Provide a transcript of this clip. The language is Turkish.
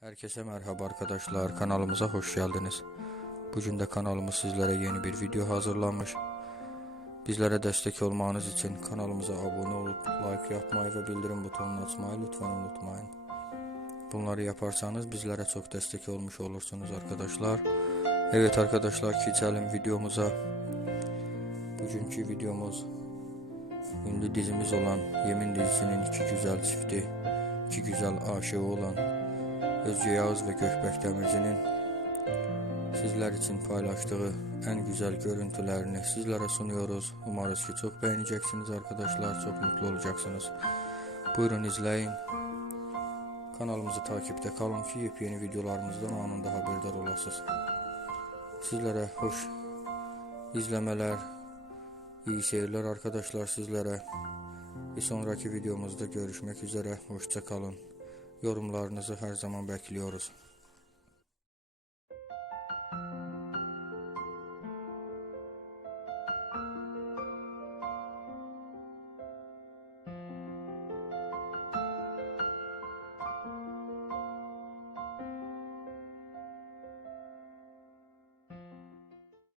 Herkese merhaba arkadaşlar kanalımıza hoş geldiniz. Bugün de kanalımız sizlere yeni bir video hazırlanmış. Bizlere destek olmanız için kanalımıza abone olup like yapmayı ve bildirim butonunu açmayı lütfen unutmayın. Bunları yaparsanız bizlere çok destek olmuş olursunuz arkadaşlar. Evet arkadaşlar geçelim videomuza. Bugünkü videomuz ünlü dizimiz olan Yemin dizisinin iki güzel çifti, iki güzel aşığı olan Özge Yağız ve Gökbek Demirci'nin sizler için paylaştığı en güzel görüntülerini sizlere sunuyoruz. Umarız ki çok beğeneceksiniz arkadaşlar, çok mutlu olacaksınız. Buyurun izleyin. Kanalımızı takipte kalın ki yepyeni videolarımızdan anında haberdar olasınız. Sizlere hoş izlemeler, iyi seyirler arkadaşlar sizlere. Bir sonraki videomuzda görüşmek üzere. Hoşça kalın. Yorumlarınızı her zaman bekliyoruz.